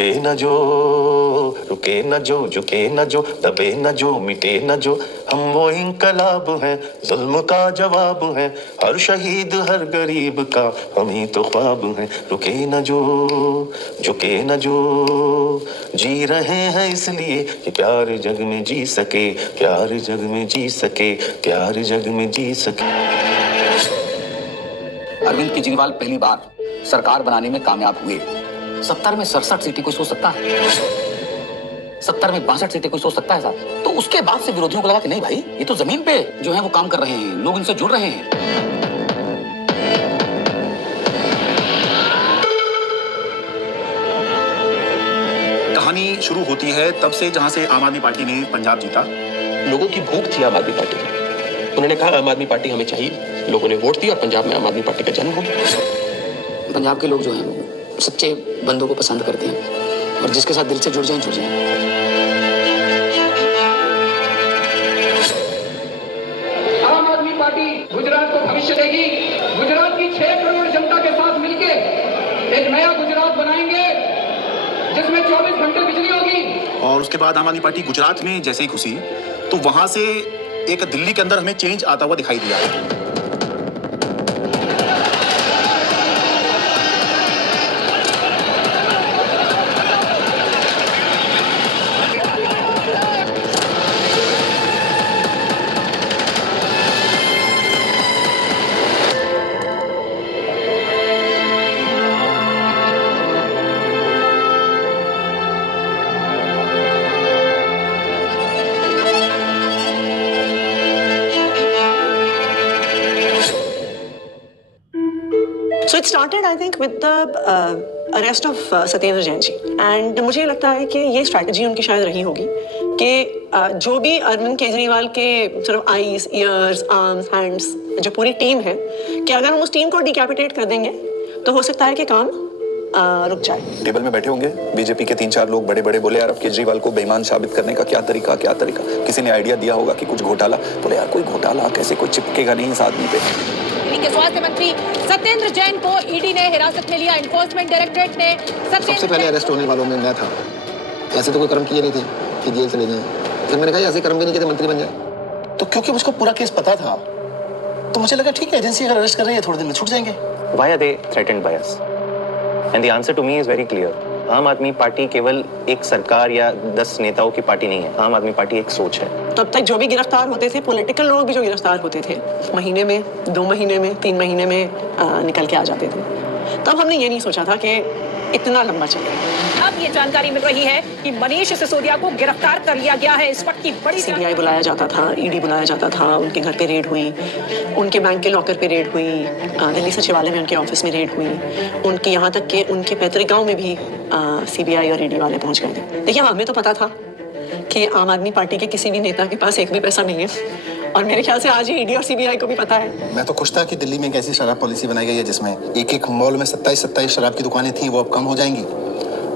रुके न जो, रुके न जो, झुके न जो, दबे न जो, मिटे न जो, हम वो इंकलाब हैं, जुल्म का जवाब है, हर शहीद हर गरीब का हम ही तो ख्वाब हैं। रुके न जो, झुके न जो, जी रहे हैं इसलिए कि प्यार जग में जी सके, प्यार जग में जी सके, प्यार जग में जी सके। अरविंद केजरीवाल पहली बार सरकार बनाने में कामयाब हुए। 70 में 67 सीटें कोई सोच सकता है? 70 में 62 सीटें कोई सोच सकता है साहब? तो उसके बाद से विरोधियों को लगा कि नहीं भाई, ये तो जमीन पे जो है वो काम कर रहे हैं, लोग इनसे जुड़ रहे हैं। कहानी शुरू होती है तब से जहां से आम आदमी पार्टी ने पंजाब जीता। लोगों की भूख थी आम आदमी पार्टी की, उन्होंने कहा आम आदमी पार्टी हमें चाहिए, लोगों ने वोट दिया और पंजाब में आम आदमी पार्टी का जन्म हो गया। पंजाब के लोग जो हैं वो सच्चे बंदों को पसंद करते हैं और जिसके साथ दिल से जुड़ जाएं जुड़ जाएं। आम आदमी पार्टी गुजरात को भविष्य देगी। गुजरात की 6 करोड़ जनता के साथ मिलके एक नया गुजरात बनाएंगे जिसमें 24 घंटे बिजली होगी। और उसके बाद आम आदमी पार्टी गुजरात में जैसे ही घुसी तो वहां से एक दिल्ली के अंदर हमें चेंज आता हुआ दिखाई दिया। So it started, I think, with the arrest of Satyendra Jain ji, and मुझे लगता है कि ये स्ट्रैटेजी उनकी शायद रही होगी कि जो भी अरविंद केजरीवाल के सिर्फ आईज, ईयर्स, आर्म्स, हैंड्स, जो पूरी टीम है, कि अगर हम उस टीम को डिकैपिटेट कर देंगे तो हो सकता है कि काम रुक जाए। टेबल में बैठे होंगे बीजेपी के 3-4 लोग बड़े बड़े, बोले यार अब केजरीवाल को बेईमान साबित करने का क्या तरीका, क्या तरीका। किसी ने आइडिया दिया होगा कि कुछ घोटाला, बोले यार कोई घोटाला कैसे, कोई चिपकेगा नहीं इस आदमी पे। दिल्ली के स्वास्थ्य मंत्री सत्येंद्र जैन को ईडी ने हिरासत में लिया। एनफोर्समेंट डायरेक्टरेट ने सबसे पहले अरेस्ट होने वालों में मैं था। ऐसे तो कोई कर्म किए नहीं थे कि जेल चले जाए। फिर मैंने कहा ऐसे कर्म भी नहीं किए मंत्री बन जाए। तो क्योंकि मुझको पूरा केस पता था तो मुझे लगा ठीक है, एजेंसी अगर अरेस्ट कर रही है थोड़े दिन में छूट जाएंगे। Why are they threatened by us? And the answer to me is very clear. आम आदमी पार्टी केवल एक सरकार या 10 नेताओं की पार्टी नहीं है। आम आदमी पार्टी एक सोच है। तब तक जो भी गिरफ्तार होते थे, पॉलिटिकल लोग भी जो गिरफ्तार होते थे, महीने में, 2 महीने में, 3 महीने में निकल के आ जाते थे। तब हमने ये नहीं सोचा था कि इतना लंबा चलेगा। अब ये जानकारी मिल रही है कि मनीष सिसोदिया को गिरफ्तार कर लिया गया है। इस वक्त की बड़ी सीबीआई बुलाया जाता था, ईडी बुलाया जाता था, उनके घर पे रेड हुई, उनके बैंक के लॉकर पे रेड हुई, दिल्ली सचिवालय में उनके ऑफिस में रेड हुई, उनकी यहाँ तक कि उनके पैतृक गाँव में भी सीबीआई और ईडी वाले पहुंच गए थे। देखिए, हमें तो पता था कि आम आदमी पार्टी के किसी भी नेता के पास एक भी पैसा नहीं है, और मेरे ख्याल से आज ही ईडी और सीबीआई को भी पता है। मैं तो खुश था कि दिल्ली में एक ऐसी शराब पॉलिसी बनाई गई है जिसमें एक मॉल में 27 शराब की दुकानें थी, वो अब कम हो जाएंगी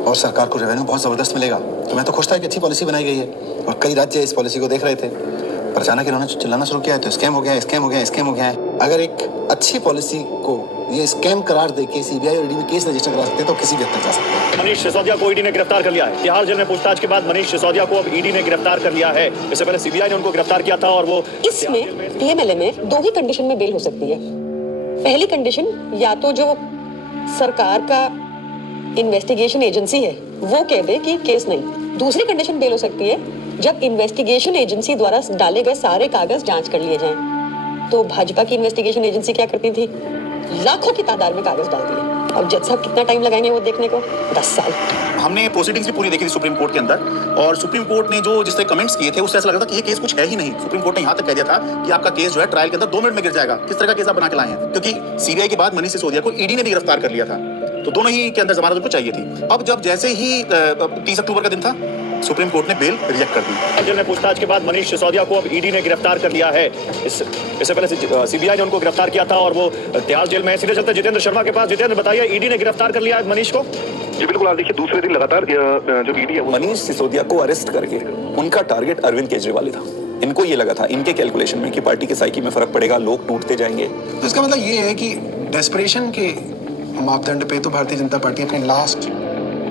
और सरकार को रेवेन्यू बहुत जबरदस्त मिलेगा। तो मैं तो खुश था कि अच्छी पॉलिसी बनाई गई है और कई राज्य इस पॉलिसी को देख रहे थे, पर अचानक इन्होंने चिल्लाना शुरू किया है तो स्कैम हो गया, स्कैम हो गया, स्कैम हो गया है। अगर एक अच्छी पॉलिसी को ये स्कैम करार देके सीबीआई और ईडी में केस रजिस्टर करा सकते हैं तो किसी भी हद तक जा सकते हैं। मनीष सिसोदिया को ईडी ने गिरफ्तार कर लिया है। तिहाड़ जेल में पूछताछ के बाद मनीष सिसोदिया को अब ईडी ने गिरफ्तार कर लिया है। इससे पहले सीबीआई ने उनको गिरफ्तार किया था और वो इसमें पीएमएलए में 2 ही कंडीशन में बेल हो सकती है। पहली कंडीशन, या तो जो सरकार का इन्वेस्टिगेशन एजेंसी है वो कह दे कि केस नहीं। दूसरी कंडीशन बेल हो सकती है जब इन्वेस्टिगेशन एजेंसी द्वारा डाले गए सारे कागज जांच कर लिए जाएं। तो भाजपा की इन्वेस्टिगेशन एजेंसी क्या करती थी, लाखों की तादाद में कागज डाल दिए। अब जज साहब कितना टाइम लगाएंगे वो देखने को, 10 साल। हमने प्रोसीडिंग्स भी पूरी देखी थी सुप्रीम कोर्ट के अंदर, और सुप्रीम कोर्ट ने जो जिस तरह कमेंट्स किए थे उससे ऐसा लग रहा था कि ये केस कुछ है ही नहीं। सुप्रीम कोर्ट ने यहाँ तक कह दिया था कि आपका केस जो है ट्रायल के अंदर 2 मिनट में गिर जाएगा। किस तरह का केस आप बना के लाए हैं, क्योंकि सीबीआई के बाद मनीष सिसोदिया को ईडी ने भी गिरफ्तार कर लिया था, तो दोनों ही के अंदर जमानत उनको चाहिए थी। अब जब जैसे ही 30 अक्टूबर का दिन था, सुप्रीम कोर्ट ने बेल रिजेक्ट कर दी। जेल में पूछताछ के बाद मनीष सिसोदिया को अब ईडी ने गिरफ्तार कर लिया है। इससे पहले सीबीआई ने उनको गिरफ्तार किया था और वो तिहाड़ जेल में। सीधे चलते जितेंद्र शर्मा के पास। जितेंद्र, बताइए, ईडी ने गिरफ्तार कर लिया है मनीष को? जी बिल्कुल, आप देखिए दूसरे दिन लगातार जो ईडी है मनीष सिसोदिया को अरेस्ट करके उनका टारगेट अरविंद केजरीवाल था। इनको ये लगा था, इनके कैलकुलेशन में, कि पार्टी के साइकी में फर्क पड़ेगा, लोग टूटते जाएंगे। तो इसका मतलब ये है कि डेस्परेशन के मापदंड पे तो भारतीय जनता पार्टी अपने लास्ट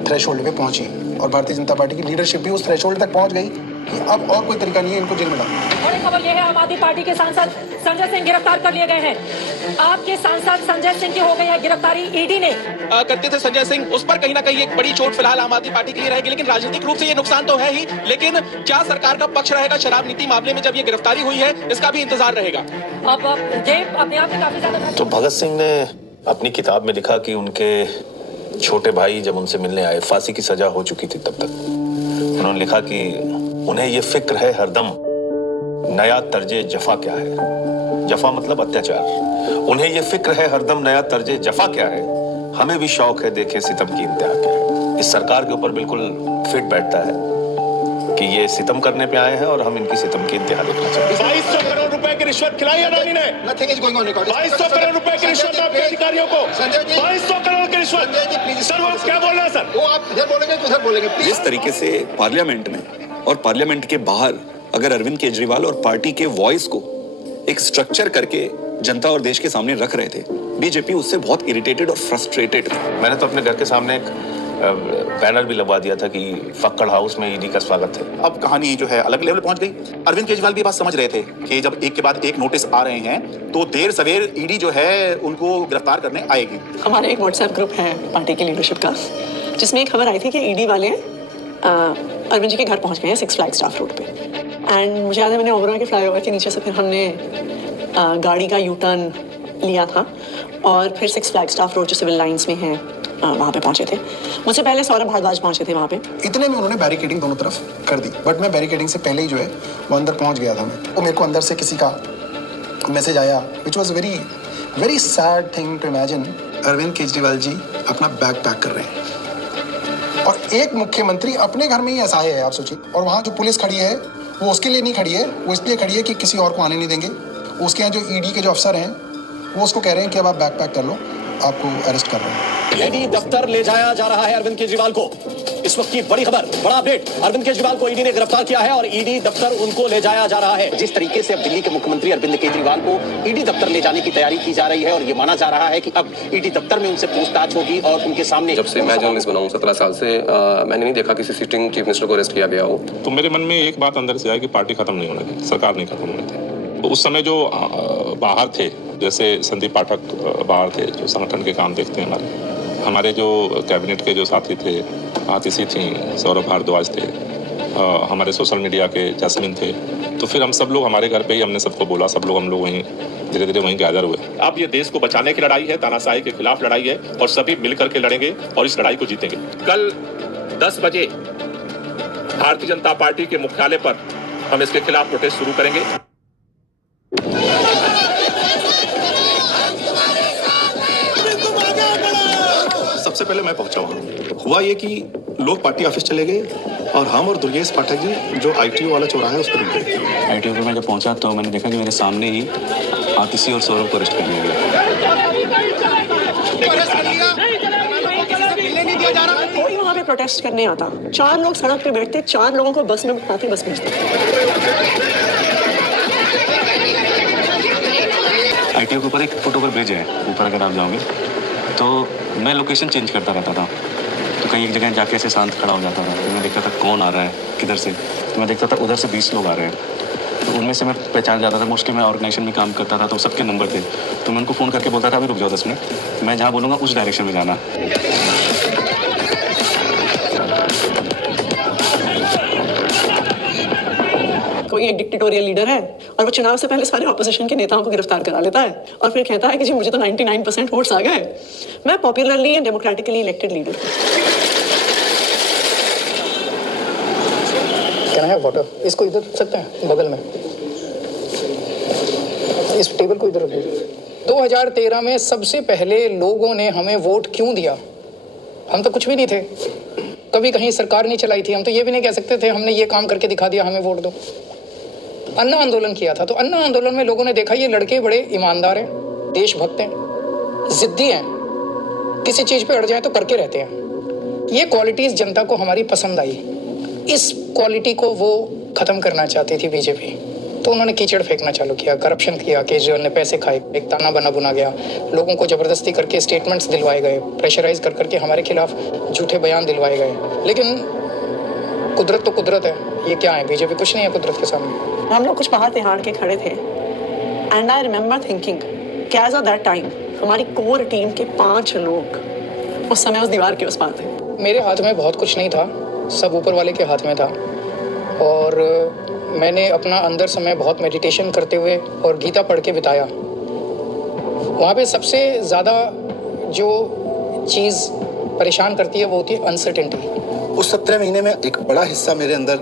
थ्रेशोल्ड पे पहुंची और भारतीय जनता पार्टी की लीडरशिप भी उस थ्रेशोल्ड तक पहुंच गई कि अब और कोई तरीका नहीं है इनको जेल में डालने का। बड़ी खबर यह है, आम आदमी पार्टी के सांसद संजय सिंह गिरफ्तार कर लिए गए हैं। आपके सांसद संजय सिंह की हो गई है गिरफ्तारी। ईडी ने करते थे संजय सिंह, उस पर कहीं ना कहीं एक बड़ी चोट फिलहाल आम आदमी पार्टी के लिए रहेगी, लेकिन राजनीतिक रूप से ये नुकसान तो है ही, लेकिन क्या सरकार का पक्ष रहेगा शराब नीति मामले में जब ये गिरफ्तारी हुई है, इसका भी इंतजार रहेगा। अब ये अपने आप में काफी ज्यादा। तो भगत सिंह ने अपनी किताब में लिखा कि उनके छोटे भाई जब उनसे मिलने आए, फांसी की सजा हो चुकी थी तब तक, उन्होंने लिखा कि उन्हें ये फिक्र है हरदम नया तर्जे जफा क्या है। जफा मतलब अत्याचार। उन्हें ये फिक्र है हरदम नया तर्जे जफा क्या है। हमें भी शौक है देखे सितम की इंतहा क्या है। इस सरकार के ऊपर बिल्कुल फिट बैठता है कि ये सितम करने पे आए हैं और हम इनकी सितम की इंतहा देखना चाहते हैं। 2200 करोड़ रुपए की रिश्वत खिलाई अडानी ने। 2200 करोड़ रुपए की रिश्वत आपके अधिकारियों को। 2200 करोड़ की रिश्वत। सर वो क्या बोल रहे हैं सर? वो आप इधर बोलेंगे तो उधर बोलेंगे। जिस तरीके से पार्लियामेंट में और पार्लियामेंट के बाहर अगर अरविंद केजरीवाल और पार्टी के वॉइस को एक स्ट्रक्चर करके जनता और देश के सामने रख रहे थे, बीजेपी उससे बहुत इरिटेटेड और फ्रस्ट्रेटेड थी। मैंने तो अपने घर के सामने एक बैनर भी लगवा दिया था कि फक्कड़ हाउस में ईडी का स्वागत है। अब कहानी जो है अलग लेवल पहुंच गई। अरविंद केजरीवाल भी बात समझ रहे थे कि जब एक के बाद एक नोटिस आ रहे हैं तो देर सवेर ईडी जो है उनको गिरफ्तार करने आएगी। हमारे एक व्हाट्सएप ग्रुप है पार्टी की लीडरशिप का, जिसमें एक खबर आई थी कि ईडी वाले अरविंद जी के घर पहुंच गए हैं 6 फ्लैग स्टाफ रोड पे। एंड मुझे याद है मैंने ओबरॉय के फ्लाईओवर के नीचे से फिर हमने गाड़ी का यू टर्न लिया था और फिर 6 फ्लैग स्टाफ रोड जो सिविल लाइंस में है वहाँ पे पहुंचे थे। मुझसे पहले सौरभ भारद्वाज पहुंचे थे वहाँ पे। इतने में उन्होंने बैरिकेडिंग दोनों तरफ कर दी, बट मैं बैरिकेडिंग से पहले ही जो है वो अंदर पहुंच गया था। मैं तो मेरे को अंदर से किसी का मैसेज आया which was very very sad thing to imagine. Arvind Kejriwal ji अपना बैग पैक कर रहे हैं और एक मुख्यमंत्री अपने घर में ही असहाय है, आप सोचिए। और वहाँ जो पुलिस खड़ी है वो उसके लिए नहीं खड़ी है, वो इसलिए खड़ी है कि किसी और को आने नहीं देंगे। उसके यहाँ जो ईडी के जो अफसर हैं वो उसको कह रहे हैं कि अब आप बैग पैक कर लो, आपको अरेस्ट कर रहे हैं। ईडी दफ्तर ले जाया जा रहा है अरविंद केजरीवाल को। इस वक्त की बड़ी खबर, बड़ा अपडेट, अरविंद केजरीवाल को ईडी ने गिरफ्तार किया है और ईडी दफ्तर उनको ले जाया जा रहा है। जिस तरीके से अब दिल्ली के मुख्यमंत्री अरविंद केजरीवाल को ईडी दफ्तर ले जाने की तैयारी की जा रही है और ये माना जा रहा है कि अब ईडी दफ्तर में उनसे पूछताछ होगी और उनके सामने। जब से मैं जर्नलिस्ट बना हूं 17 साल से, मैंने नहीं देखा किसी सिटिंग चीफ मिनिस्टर को अरेस्ट किया गया हो। तो मेरे मन में एक बात अंदर से आई कि पार्टी खत्म नहीं होने थी, सरकार नहीं खत्म होनी थी। तो उस समय जो बाहर थे, जैसे संदीप पाठक बाहर थे जो संगठन के काम देखते हैं, हमारे जो कैबिनेट के जो साथी थे, आतिशी थी, सौरभ भारद्वाज थे, हमारे सोशल मीडिया के जैस्मिन थे। तो फिर हम सब लोग हमारे घर पे ही हमने सबको बोला, सब लोग हम लोग वहीं धीरे धीरे वहीं गैदर हुए। अब ये देश को बचाने की लड़ाई है, तानाशाही के खिलाफ लड़ाई है और सभी मिलकर के लड़ेंगे और इस लड़ाई को जीतेंगे। कल 10 बजे भारतीय जनता पार्टी के मुख्यालय पर हम इसके खिलाफ प्रोटेस्ट शुरू करेंगे। सबसे पहले मैं पहुंचा वहां। हुआ ये कि लोग पार्टी ऑफिस चले गए और हम और दुर्गेश पाठक जी जो आईटीओ वाला चौराहा है उस पर रुक गए। आईटीओ पे मैं जब पहुंचा तो मैंने देखा कि मेरे सामने ही आतिशी और सौरभ को अरेस्ट कर लिया गया। कोई वहाँ पे प्रोटेस्ट करने आता, 4 लोग सड़क पे बैठते, 4 लोगों को बस में बैठाते, बस भेजते। आईटीओ के ऊपर एक फुट ओवर ब्रिज है, ऊपर अगर आप जाओगे तो मैं लोकेशन चेंज करता रहता था। तो कहीं एक जगह जाके ऐसे शांत खड़ा हो जाता था, तो मैं देखता था कौन आ रहा है किधर से। तो मैं देखता था उधर से 20 लोग आ रहे हैं, तो उनमें से मैं पहचान जाता था। मोस्टली मैं ऑर्गेनाइजेशन में काम करता था तो सबके नंबर थे, तो मैं उनको फ़ोन करके बोलता था अभी रुक जाओ 10 मिनट, मैं जहाँ बोलूँगा उस डायरेक्शन में जाना। कोई एक डिक्टेटोरियल लीडर है और वो चुनाव से पहले सारे ऑपोजिशन के नेताओं को गिरफ्तार करा लेता है और फिर कहता है कि जी मुझे तो 99% वोट्स आ गए, मैं popularly and democratically elected leader. Can I have water? इसको इधर रख सकते हैं बगल में, इस टेबल को इधर रखिए। 2013 में सबसे पहले लोगों ने हमें वोट क्यों दिया? हम तो कुछ भी नहीं थे, कभी कहीं सरकार नहीं चलाई थी, हम तो ये भी नहीं कह सकते थे हमने ये काम करके दिखा दिया, हमें वोट दो। अन्ना आंदोलन किया था, तो अन्ना आंदोलन में लोगों ने देखा ये लड़के बड़े ईमानदार हैं, देशभक्त हैं, जिद्दी हैं, किसी चीज़ पे अड़ जाए तो करके रहते हैं। ये क्वालिटीज़ जनता को हमारी पसंद आई। इस क्वालिटी को वो ख़त्म करना चाहती थी बीजेपी। तो उन्होंने कीचड़ फेंकना चालू किया, करप्शन किया, केजरीवाल ने पैसे खाए, एक ताना बना बुना गया, लोगों को ज़बरदस्ती करके स्टेटमेंट्स दिलवाए गए, प्रेशराइज कर करके हमारे खिलाफ झूठे बयान दिलवाए गए। लेकिन कुदरत तो कुदरत है, ये क्या है, बीजेपी कुछ नहीं है कुदरत के सामने। हम लोग कुछ बाहर तिहाड़ के खड़े थे एंड आई रिमेम्बर थिंकिंग कि एज ऑफ दैट टाइम हमारी कोर टीम के 5 लोग उस समय उस दीवार के उस पार थे। मेरे हाथ में बहुत कुछ नहीं था, सब ऊपर वाले के हाथ में था। और मैंने अपना अंदर समय बहुत मेडिटेशन करते हुए और गीता पढ़ के बिताया। वहाँ पे सबसे ज़्यादा जो चीज़ परेशान करती है वो होती है अनसर्टेनिटी। उस 17 महीने में एक बड़ा हिस्सा मेरे अंदर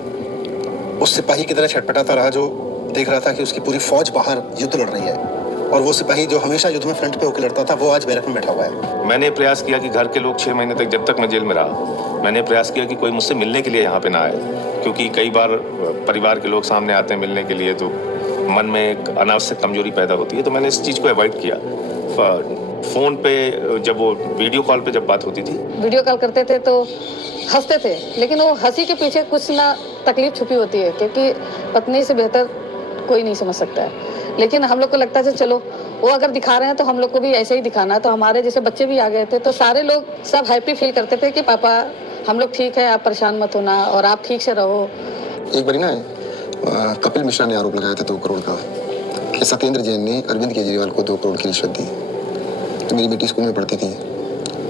उस सिपाही की तरह छटपटाता रहा जो देख रहा था कि उसकी पूरी फौज बाहर युद्ध लड़ रही है, और वो सिपाही जो हमेशा युद्ध में फ्रंट पे होकर लड़ता था वो आज बैरक में बैठा हुआ है। मैंने प्रयास किया कि घर के लोग 6 महीने तक, जब तक मैं जेल में रहा, मैंने प्रयास किया कि कोई मुझसे मिलने के लिए यहाँ पे ना आए, क्योंकि कई बार परिवार के लोग सामने आते हैं मिलने के लिए तो मन में एक अनावश्यक कमजोरी पैदा होती है। तो मैंने इस चीज़ को अवॉइड किया। फ़ोन पे जब वो वीडियो कॉल पे जब बात होती थी, वीडियो कॉल करते थे तो हंसते थे, लेकिन वो हंसी के पीछे कुछ ना तकलीफ छुपी होती है, क्योंकि पत्नी से बेहतर कोई नहीं समझ सकता है। लेकिन हम लोग को लगता है चलो वो अगर दिखा रहे हैं तो हम लोग को भी ऐसे ही दिखाना है। तो हमारे जैसे बच्चे भी आ गए थे तो सारे लोग सब हैप्पी फील करते थे कि पापा हम लोग ठीक है, आप परेशान मत होना और आप ठीक से रहो। एक बारी ना कपिल मिश्रा ने आरोप लगाया था 2 करोड़ का कि सत्येंद्र जैन ने अरविंद केजरीवाल को 2 करोड़ की रिश्वत दी। तो मेरी बेटी स्कूल में पढ़ती थी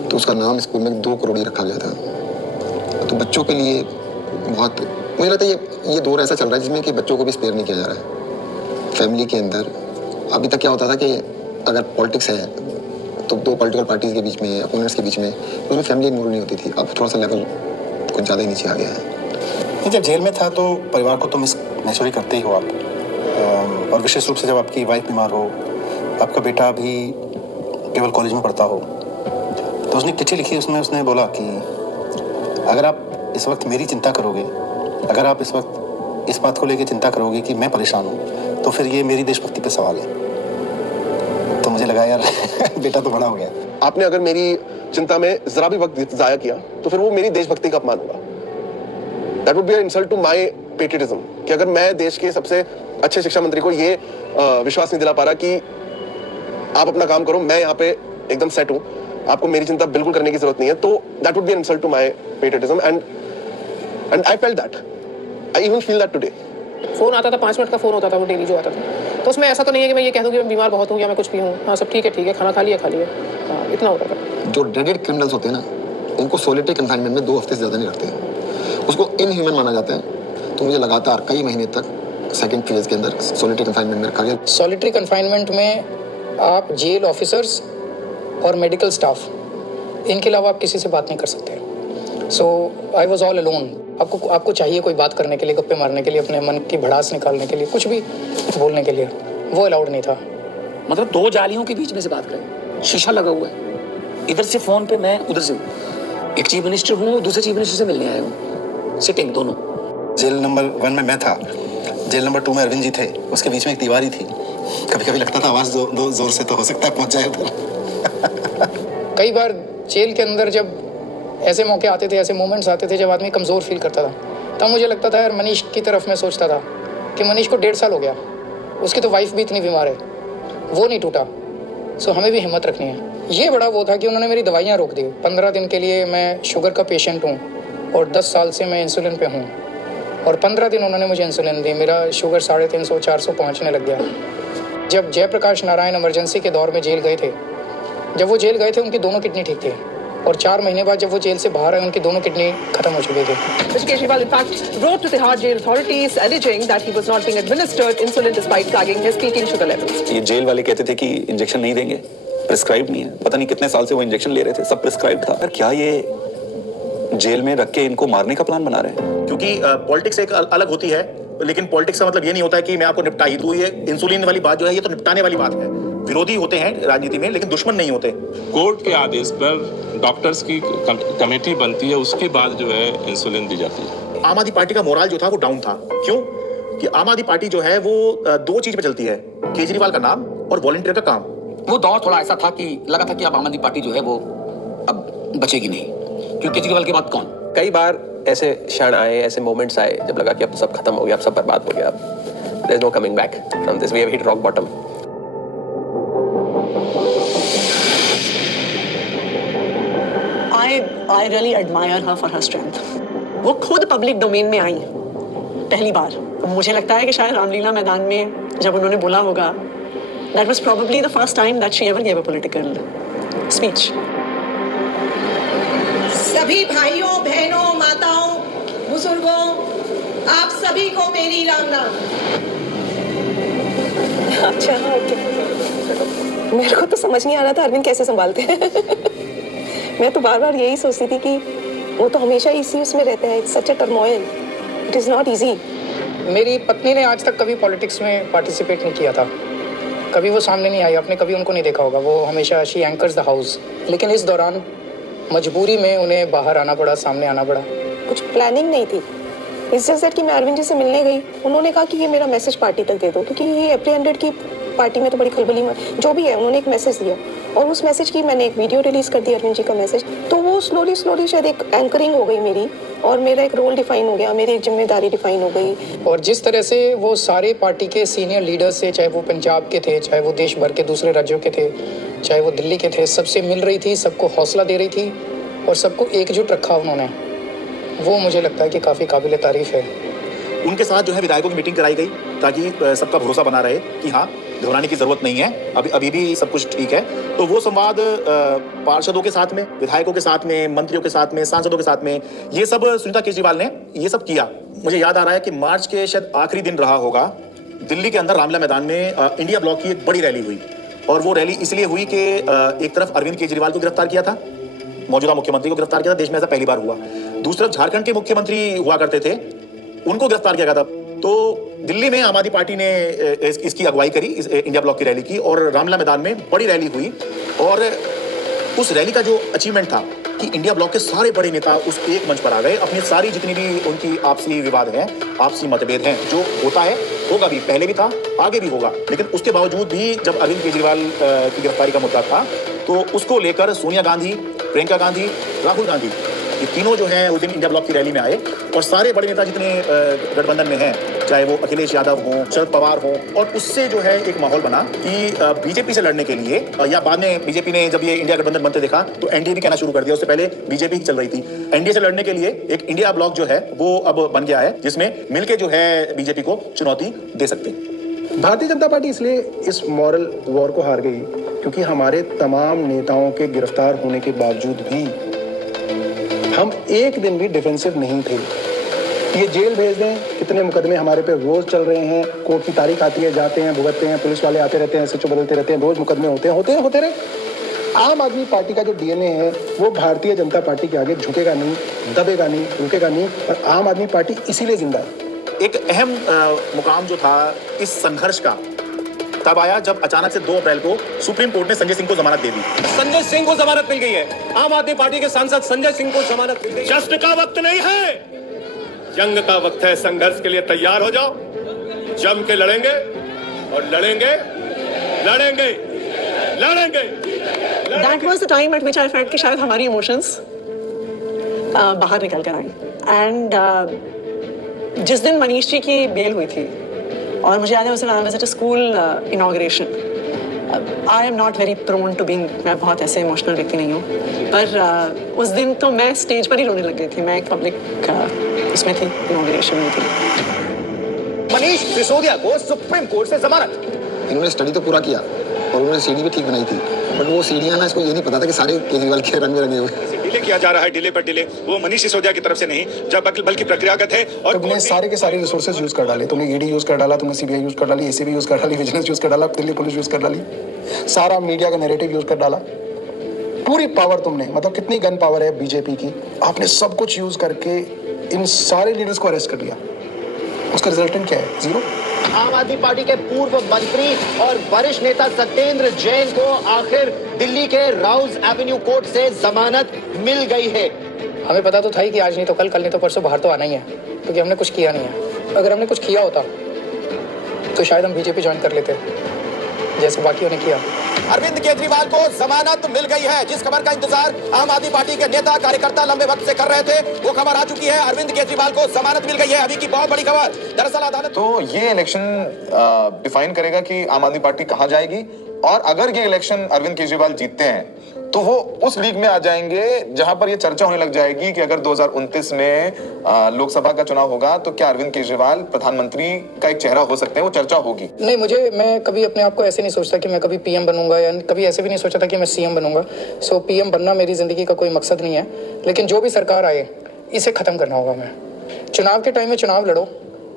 तो उसका नाम स्कूल में 2 करोड़ ही रखा गया था। तो बच्चों के लिए बहुत, मुझे लगता है ये दौर ऐसा चल रहा है जिसमें कि बच्चों को भी स्पेयर नहीं किया जा रहा है। फैमिली के अंदर अभी तक क्या होता था कि अगर पॉलिटिक्स है तो 2 पॉलिटिकल पार्टीज के बीच में, अपोनेंट्स के बीच में, उसमें फैमिली इन्वॉल्व नहीं होती थी। अब थोड़ा सा लेवल कुछ ज़्यादा ही नीचे आ गया है। जब जेल में था तो परिवार को तो मिस नेचुरली करते ही हो आप, और विशेष रूप से जब आपकी वाइफ बीमार हो, आपका बेटा भी केवल कॉलेज में पढ़ता हो। तो उसने चिट्ठी लिखी, उसमें उसने बोला कि अगर आप इस वक्त मेरी चिंता करोगे, अगर आप इस वक्त इस बात को लेकर चिंता करोगे कि मैं परेशान हूँ, तो फिर ये मेरी देशभक्ति पे सवाल है। तो मुझे लगा यार बेटा तो बड़ा हो गया। आपने अगर मेरी चिंता में जरा भी वक्त जाया किया तो फिर वो मेरी देशभक्ति का अपमान होगा। That would be an insult to my patriotism, कि अगर मैं देश के सबसे अच्छे शिक्षा मंत्री को ये विश्वास नहीं दिला पा रहा कि आप अपना काम करो, मैं यहाँ पे एकदम सेट हूँ, आपको मेरी चिंता बिल्कुल करने की जरूरत नहीं है, तो that would be an insult to my patriotism and I felt that, I even feel that today. Phone आता था, 5 मिनट का फ़ोन होता था वो डेली जो आता था। तो उसमें ऐसा तो नहीं है कि मैं ये कह दूँ कि मैं बीमार बहुत हूँ या मैं कुछ भी हूँ, हाँ सब ठीक है, खाना खा लिया, हाँ इतना होता था। जो ड्रगेड क्रिमिनल्स होते हैं ना, उनको सोलिटरी कन्फाइनमेंट में 2 हफ्ते से ज़्यादा नहीं रखते, उसको इनह्यूमन माना जाता है। तो मुझे लगातार कई महीने तक सेकंड फेज के अंदर सोलिटरी कन्फाइनमेंट में रखा गया। सॉलिटरी कन्फाइनमेंट में आप जेल ऑफिसर्स और मेडिकल स्टाफ, इनके अलावा आप किसी से बात नहीं कर सकते। सो आई वॉज ऑल अलोन। आपको चाहिए कोई बात करने के लिए, गप्पे मारने के लिए, अपने मन की भड़ास निकालने के लिए, कुछ भी बोलने के लिए, वो अलाउड नहीं था। मतलब 2 जालियों के बीच में से बात करें, शीशा लगा हुआ है, इधर से फोन पे मैं, उधर से एक चीफ मिनिस्टर हूँ, दूसरे चीफ मिनिस्टर से मिलने आया हूँ, सिटिंग दोनों। जेल नंबर 1 में मैं था, जेल नंबर 2 में अरविंद जी थे, उसके बीच में एक दीवार ही थी। कभी कभी लगता था आवाज़ जोर से तो हो सकता है पहुँच जाए उधर। कई बार जेल के अंदर जब ऐसे मौके आते थे, ऐसे मोमेंट्स आते थे जब आदमी कमज़ोर फील करता था, तब मुझे लगता था यार मनीष की तरफ मैं सोचता था कि मनीष को 1.5 साल हो गया, उसकी तो वाइफ भी इतनी बीमार है, वो नहीं टूटा, सो हमें भी हिम्मत रखनी है। ये बड़ा वो था कि उन्होंने मेरी दवाइयाँ रोक दी। 15 दिन के लिए मैं शुगर का पेशेंट हूँ और 10 साल से मैं इंसुलिन पे हूँ, और 15 दिन उन्होंने मुझे इंसुलिन दी, मेरा शुगर 350 400 पहुँचने लग गया। जब जयप्रकाश नारायण इमरजेंसी के दौर में जेल गए थे, जब वो जेल गए थे उनकी दोनों किडनी ठीक थी, और 4 महीने बाद जब वो जेल से बाहर आए उनकी दोनों किडनी खत्म हो चुकी थी। Mr. Kejriwal, in fact, wrote to Tihar jail authorities alleging that he was not being administered insulin despite flagging his peaking sugar levels. ये जेल वाले कहते थे कि इंजेक्शन नहीं देंगे, प्रिस्क्राइब नहीं है, पता नहीं कितने साल से वो इंजेक्शन ले रहे थे, सब प्रिस्क्राइब था। क्या ये जेल में रख के इनको मारने का प्लान बना रहे हैं? क्योंकि पॉलिटिक्स एक अलग होती है, लेकिन पॉलिटिक्स का मतलब ये नहीं होता है कि मैं आपको निपटा ही दूं। ये इंसुलिन वाली बात जो है ये तो निपटाने वाली बात है। विरोधी होते हैं राजनीति में, लेकिन दुश्मन नहीं होते। कोर्ट के आदेश पर डॉक्टर्स की कमेटी बनती है, उसके बाद जो है इंसुलिन दी जाती है। आम आदमी पार्टी का मोराल जो था वो डाउन था। क्यों? कि आम आदमी पार्टी जो है वो 2 चीज पे चलती है, केजरीवाल का नाम और वॉलंटियर का काम। वो दौर थोड़ा ऐसा था कि लगा था कि अब आम आदमी पार्टी जो है वो अब बचेगी नहीं, क्योंकि केजरीवाल के बाद कौन। कई बार ऐसे क्षण आए, ऐसे मोमेंट्स आए जब लगा कि अब सब खत्म हो गया, अब सब बर्बाद हो गया, there's no coming back from this. We have hit rock bottom. I really admire her for her strength. वो खुद पब्लिक डोमेन में आई पहली बार. मुझे लगता है कि शायद रामलीला मैदान में जब उन्होंने बोला होगा, that was probably the first time that she ever gave a political speech. सभी भाइयों, बहनों, माताओं, बुजुर्गों, आप सभी को मेरी राम राम. अच्छा, मेरे को तो समझ नहीं आ रहा था अरविंद कैसे संभालते हैं. मैं तो बार बार यही सोचती थी कि वो तो हमेशा इसी उसमें रहते हैं. Such a turmoil. It is not easy. मेरी पत्नी ने आज तक कभी पॉलिटिक्स में पार्टिसिपेट नहीं किया था. कभी वो सामने नहीं आई, आपने कभी उनको नहीं देखा होगा. वो हमेशा शी एंकर्स द हाउस. लेकिन इस दौरान मजबूरी में उन्हें बाहर आना पड़ा, सामने आना पड़ा. कुछ प्लानिंग नहीं थी. इट्स जस्ट दैट कि मैं अरविंद जी से मिलने गई. उन्होंने कहा कि ये मेरा मैसेज पार्टी तक दे दो, क्योंकि ये एप्रीहेंडेड की पार्टी में तो बड़ी खलबली जो भी है. उन्होंने एक मैसेज दिया और उस मैसेज की मैंने एक वीडियो रिलीज कर दी, अरविंद जी का मैसेज. तो वो स्लोली स्लोली शायद एक एंकरिंग हो गई मेरी, और मेरा एक रोल डिफाइन हो गया, मेरी एक जिम्मेदारी डिफाइन हो गई. और जिस तरह से वो सारे पार्टी के सीनियर लीडर्स से, चाहे वो पंजाब के थे, चाहे वो देश भर के दूसरे राज्यों के थे, चाहे वो दिल्ली के थे, सबसे मिल रही थी, सबको हौसला दे रही थी और सबको एकजुट रखा उन्होंने. वो मुझे लगता है कि काफ़ी काबिल तारीफ है. उनके साथ जो है विधायकों की मीटिंग कराई गई ताकि सबका भरोसा बना रहे कि हाँ, घबराने की जरूरत नहीं है, अभी भी सब कुछ ठीक है. तो वो संवाद पार्षदों के साथ में, विधायकों के साथ में, मंत्रियों के साथ में, सांसदों के साथ में, ये सब सुनीता केजरीवाल ने ये सब किया. मुझे याद आ रहा है कि मार्च के शायद आखिरी दिन रहा होगा, दिल्ली के अंदर रामलीला मैदान में इंडिया ब्लॉक की एक बड़ी रैली हुई. और वो रैली इसलिए हुई कि एक तरफ अरविंद केजरीवाल को गिरफ्तार किया था, मौजूदा मुख्यमंत्री को गिरफ्तार किया था, देश में ऐसा पहली बार हुआ. दूसरी तरफ झारखंड के मुख्यमंत्री हुआ करते थे, उनको गिरफ्तार किया गया था. तो दिल्ली में आम आदमी पार्टी ने इसकी अगुवाई करी, इस इंडिया ब्लॉक की रैली की, और रामलीला मैदान में बड़ी रैली हुई. और उस रैली का जो अचीवमेंट था कि इंडिया ब्लॉक के सारे बड़े नेता उस एक मंच पर आ गए. अपनी सारी जितनी भी उनकी आपसी विवाद हैं, आपसी मतभेद हैं, जो होता है, होगा भी, पहले भी था, आगे भी होगा, लेकिन उसके बावजूद भी जब अरविंद केजरीवाल की गिरफ्तारी का मुद्दा था, तो उसको लेकर सोनिया गांधी, प्रियंका गांधी, राहुल गांधी, ये तीनों जो हैं उस दिन इंडिया ब्लॉक की रैली में आए. और सारे बड़े नेता जितने गठबंधन में हैं, चाहे वो अखिलेश यादव हों, शरद पवार हों, और उससे जो है एक माहौल बना कि बीजेपी से लड़ने के लिए, या बाद में बीजेपी ने जब ये इंडिया गठबंधन बनते देखा तो एनडीए भी कहना शुरू कर दिया. उससे पहले बीजेपी ही चल रही थी. एनडीए से लड़ने के लिए एक इंडिया ब्लॉक जो है वो अब बन गया है, जिसमें मिलकर जो है बीजेपी को चुनौती दे सकते हैं. भारतीय जनता पार्टी इसलिए इस मॉरल वॉर को हार गई क्योंकि हमारे तमाम नेताओं के गिरफ्तार होने के बावजूद भी हम एक दिन भी डिफेंसिव नहीं थे. ये जेल भेज दें, कितने मुकदमे हमारे पे रोज चल रहे हैं, कोर्ट की तारीख आती है, जाते हैं, भुगतते हैं, पुलिस वाले आते रहते हैं, एसएचओ बदलते रहते हैं, रोज मुकदमे होते रहे. आम आदमी पार्टी का जो डीएनए है वो भारतीय जनता पार्टी के आगे झुकेगा नहीं, दबेगा नहीं, रुकेगा नहीं, और आम आदमी पार्टी इसीलिए जिंदा है. एक अहम मुकाम जो था इस संघर्ष का तब आया जब अचानक से 2 अप्रैल को सुप्रीम कोर्ट ने संजय सिंह को जमानत दे दी. संजय सिंह को जमानत मिल गई है. आम आदमी पार्टी के सांसद संजय सिंह को जमानत मिल गई. जश्न का वक्त नहीं है, जंग का वक्त है. संघर्ष के लिए तैयार हो जाओ. जम के लड़ेंगे और लड़ेंगे. That was the time at which I felt कि शायद हमारी इमोशंस बाहर निकल कर आई. एंड जिस दिन मनीष जी की बेल हुई थी, और मुझे याद है उस दिन I was at a school inauguration. I am not very prone to being, मैं बहुत ऐसे इमोशनल व्यक्ति नहीं हूँ, पर उस दिन तो मैं स्टेज पर ही रोने लग गई थी. मैं एक पब्लिक उसमें थी, इनॉग्रेशन में थी. मनीष सिसोदिया को सुप्रीम कोर्ट से जमानत. इन्होंने स्टडी तो पूरा किया और उन्होंने सीढ़ी भी ठीक बनाई थी, बट वो सीढ़ियाँ ना, इसको ये नहीं पता था कि सारे केजरीवाल के रंग में रंगे हुए. डिले किया जा रहा है, डिले पर डिले. वो मनीष सिसोदिया की तरफ से नहीं, जब बल्कि प्रक्रियागत है. और तुमने सारे के सारे रिसोर्सेज यूज कर डाले. तुमने ईडी यूज कर डाला, तुमने सीबीआई यूज कर डाली, एसीबी यूज कर डाली, विजिलेंस यूज कर डाला, दिल्ली पुलिस यूज कर डाली, सारा मीडिया का नैरेटिव यूज कर डाला. पूरी पावर तुमने, मतलब कितनी गन पावर है बीजेपी की, आपने सब कुछ यूज करके इन सारे लीडर्स को अरेस्ट कर लिया. उसका रिजल्टेंट क्या है? 0. आम आदमी पार्टी के पूर्व मंत्री और वरिष्ठ नेता सत्येंद्र जैन को आखिर दिल्ली के राउज एवेन्यू कोर्ट से जमानत मिल गई है. हमें पता तो था ही कि आज नहीं तो कल नहीं तो परसों बाहर तो आना ही है, क्योंकि हमने कुछ किया नहीं है. अगर हमने कुछ किया होता तो शायद हम बीजेपी ज्वाइन कर लेते, जैसे बाकियों ने किया. अरविंद केजरीवाल को जमानत मिल गई है। जिस खबर का इंतजार आम आदमी पार्टी के नेता कार्यकर्ता लंबे वक्त से कर रहे थे, वो खबर आ चुकी है। अरविंद केजरीवाल को जमानत मिल गई है। अभी की बहुत बड़ी खबर, दरअसल अदालत तो ये इलेक्शन डिफाइन करेगा कि आम आदमी पार्टी कहां जाएगी, और अगर ये इलेक्शन अरविंद केजरीवाल जीतते हैं तो वो उस लीग में आ जाएंगे जहां पर ये चर्चा होने लग जाएगी कि अगर 2029 में लोकसभा का चुनाव होगा तो क्या अरविंद केजरीवाल प्रधानमंत्री का एक चेहरा हो सकते हैं, वो चर्चा होगी। नहीं, मैं कभी अपने आप को ऐसे नहीं सोचता कि मैं कभी पीएम बनूंगा, या कभी ऐसे भी नहीं सोचा था कि मैं सीएम बनूंगा। सो पीएम बनना मेरी जिंदगी का कोई मकसद नहीं है, लेकिन जो भी सरकार आए इसे खत्म करना होगा। मैं चुनाव के टाइम में चुनाव लड़ो,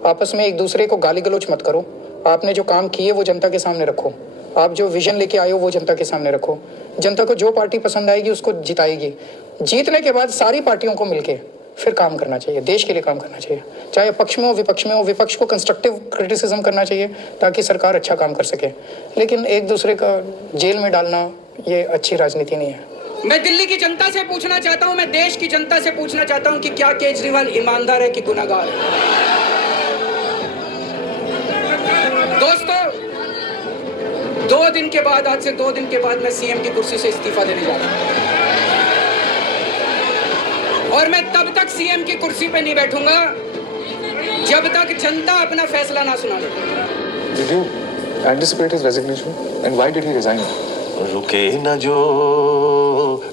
आपस में एक दूसरे को गाली गलौज मत करो। आपने जो काम किए वो जनता के सामने रखो, आप जो विजन लेके आए हो वो जनता के सामने रखो। जनता को जो पार्टी पसंद आएगी उसको जिताएगी। जीतने के बाद सारी पार्टियों को मिलके फिर काम करना चाहिए, देश के लिए काम करना चाहिए, चाहे पक्ष में हो विपक्ष में हो। विपक्ष को कंस्ट्रक्टिव क्रिटिसिज्म करना चाहिए ताकि सरकार अच्छा काम कर सके, लेकिन एक दूसरे का जेल में डालना ये अच्छी राजनीति नहीं है। मैं दिल्ली की जनता से पूछना चाहता हूं, मैं देश की जनता से पूछना चाहता हूं कि क्या केजरीवाल ईमानदार है कि गुनहगार है। दोस्तों, 2 दिन के बाद, आज से 2 दिन के बाद मैं सीएम की कुर्सी से इस्तीफा देने जा रहा हूं, और मैं तब तक सीएम की कुर्सी पे नहीं बैठूंगा जब तक जनता अपना फैसला ना सुना ले। Did you anticipate his resignation and why did he resign? रुके न जो,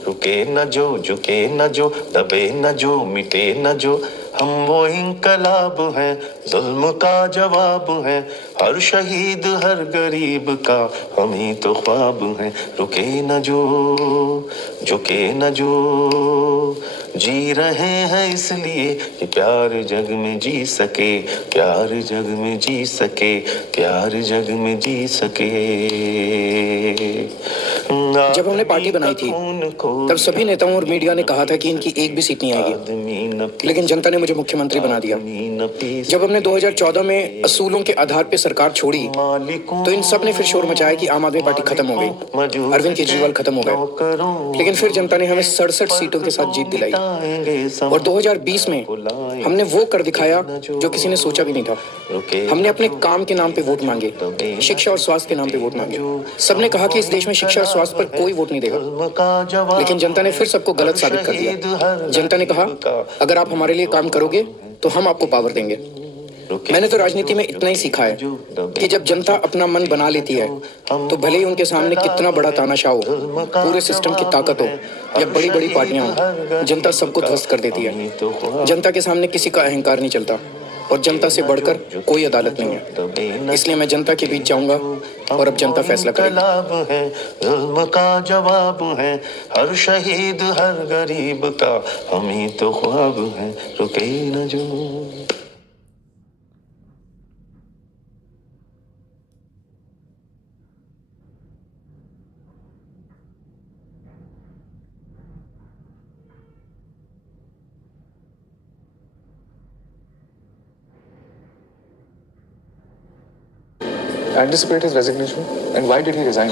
रुके न जो, झुके न जो, दबे न जो, मिटे न जो, हम वो इंकलाब हैं, जुल्म का जवाब है, हर शहीद हर गरीब का हम ही तो ख्वाब हैं। रुके न जो, झुके न जो, जी रहे हैं इसलिए कि प्यार जग में जी सके, प्यार जग में जी सके, प्यार जग में जी सके। जब हमने पार्टी बनाई थी तब सभी नेताओं और मीडिया ने कहा था कि इनकी एक भी सीट नहीं आएगी, लेकिन जनता ने मुझे मुख्यमंत्री बना दिया। जब हमने 2014 में असूलों के आधार पर सरकार छोड़ी तो इन सब ने फिर शोर मचाया कि आम आदमी पार्टी खत्म हो गई, अरविंद केजरीवाल खत्म हो गए। लेकिन फिर जनता ने हमें 67 सीटों के साथ जीत दिलाई, और 2020 में हमने वो कर दिखाया जो किसी ने सोचा भी नहीं था। हमने अपने काम के नाम पे वोट मांगे, शिक्षा और स्वास्थ्य के नाम पे वोट मांगे। सबने कहा कि इस देश में शिक्षा और स्वास्थ्य पर कोई वोट नहीं देगा, लेकिन जनता ने फिर सबको गलत साबित कर दिया। जनता ने कहा अगर आप हमारे लिए काम करोगे तो हम आपको पावर देंगे। मैंने तो राजनीति में इतना ही सीखा है कि जब जनता अपना मन बना लेती है तो भले ही उनके सामने कितना बड़ा तानाशाह हो, पूरे सिस्टम की ताकत हो या बड़ी बड़ी पार्टियां हो, जनता सबको ध्वस्त कर देती है। जनता के सामने किसी का अहंकार नहीं चलता, और जनता से बढ़कर कोई अदालत नहीं है। इसलिए मैं जनता के बीच जाऊंगा और अब जनता फैसला करेगी। जुल्म का जवाब है, हर शहीद हर गरीब का हम ही तो ख्वाब है। रुके न जो। Anticipate his resignation and why did he resign?